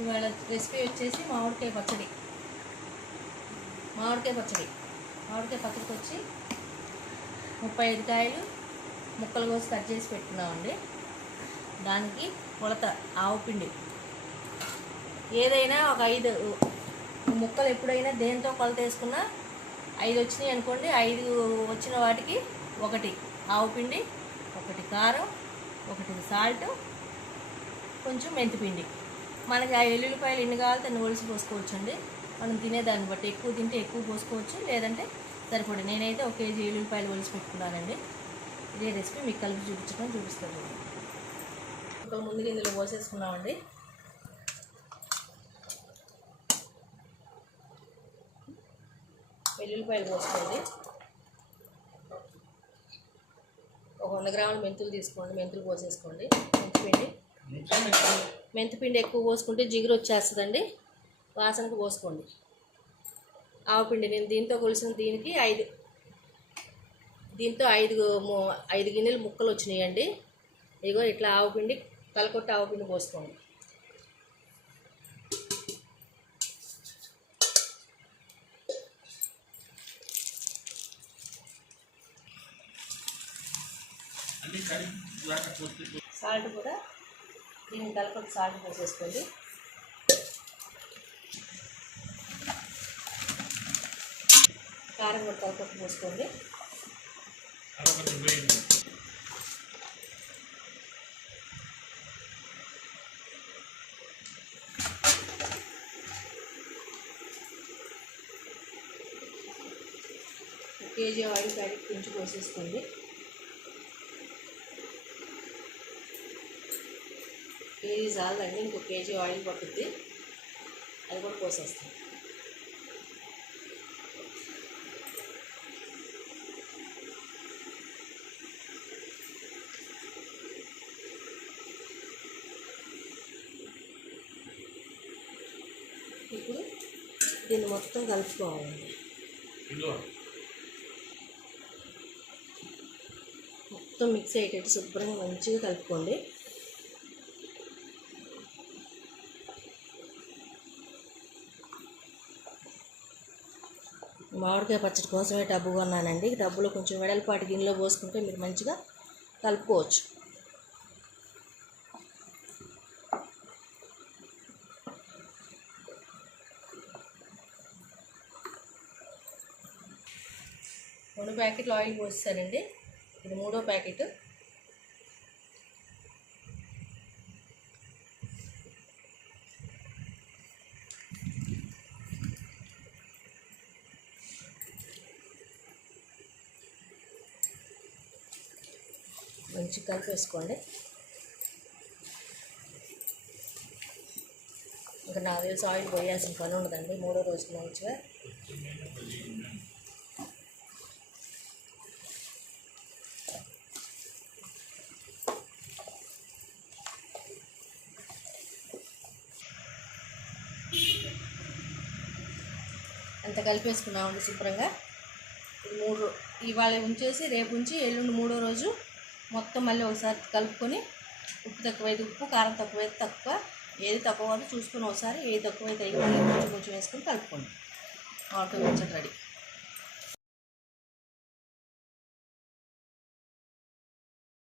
ఇవాళ రెసిపీ వచ్చేసి మామిడికాయ పచ్చడికి వచ్చి 35 కాయలు ముక్కలు కోసి కట్ చేసి పెట్టుకున్నామండి. దానికి కొలత ఆవు పిండి ఏదైనా ఒక 5 ముక్కలు ఎప్పుడైనా దేంతో కొలత వేసుకున్నా 5 వచ్చినాయి అనుకోండి. 5 వచ్చిన వాటికి 1 ఆవు పిండి, 1 కారం, 1 సాల్ట్, కొంచెం మెంతిపిండి. మనకి ఆ ఎల్లుల్లిపాయలు ఎన్ని కావాలితే అన్ని ఒలిసి పోసుకోవచ్చండి. మనం తినేదాన్ని బట్టి ఎక్కువ తింటే ఎక్కువ పోసుకోవచ్చు, లేదంటే సరిపడి. నేనైతే 1 కేజీ ఎల్లుల్లిపాయలు ఒలిసి పెట్టుకున్నానండి. ఇదే రెసిపీ మీకు కలిపి చూపిస్తాను. ఒక ముందుగా ఇందులో పోసేసుకున్నామండి. వెల్లుల్లిపాయలు పోసుకోండి. ఒక 100 గ్రాముల మెంతులు తీసుకోండి. మెంతులు పోసేసుకోండి. మెంతిపిండి ఎక్కువ పోసుకుంటే జిగురు వచ్చేస్తుందండి, వాసనకు పోసుకోండి. ఆవపిండి నేను దీంతో కొలిసిన దీనికి 5 గిన్నెలు ముక్కలు వచ్చినాయండి. ఇగో ఇట్లా ఆవపిండి తలకొట్టి ఆవపిండి పోసుకోండి. సాల్ట్ కూడా దీనికి తలకొట్టి సాల్ట్ పోసేసుకోండి. కారం కూడా తలకొట్టి పోసుకోండి. కేజీ ఆయిల్ ప్యాకెట్ కొంచెం పోసేసుకోండి. కేజీ చాలండి, ఇంకో కేజీ ఆయిల్ పట్టుద్ది, అది కూడా పోసేస్తాం. ఇప్పుడు దీన్ని మొత్తం కలుపుకోవాలండి. మొత్తం మిక్స్ అయ్యేటట్టు శుభ్రంగా మంచిగా కలుపుకోండి. మామిడికాయ పచ్చడి కోసమే టబ్బు కొన్నానండి. టబ్బులో కొంచెం వెడల్పాటి గిన్నెలో పోసుకుంటే మీరు మంచిగా కలుపుకోవచ్చు. రెండు ప్యాకెట్లు ఆయిల్ పోస్తానండి. ఇది 3వ ప్యాకెట్. మంచిగా కలిపేసుకోండి. ఇంకా నాకు తెలిసి ఆయిల్ పోయాల్సిన పని ఉండదండి 3వ రోజుకి మంచిగా. అంత కలిపేసుకున్నామండి శుభ్రంగా. ఇవాళ ఉంచేసి రేపు ఉంచి ఎల్లుండి 3వ రోజు మొత్తం మళ్ళీ ఒకసారి కలుపుకొని ఉప్పు తక్కువైతే ఉప్పు, కారం తక్కువైతే తక్కువ, ఏది తక్కువ చూసుకొని ఒకసారి, ఏది తక్కువైతే కొంచెం వేసుకొని కలుపుకోండి. ఆవకాయ పచ్చడి రెడీ.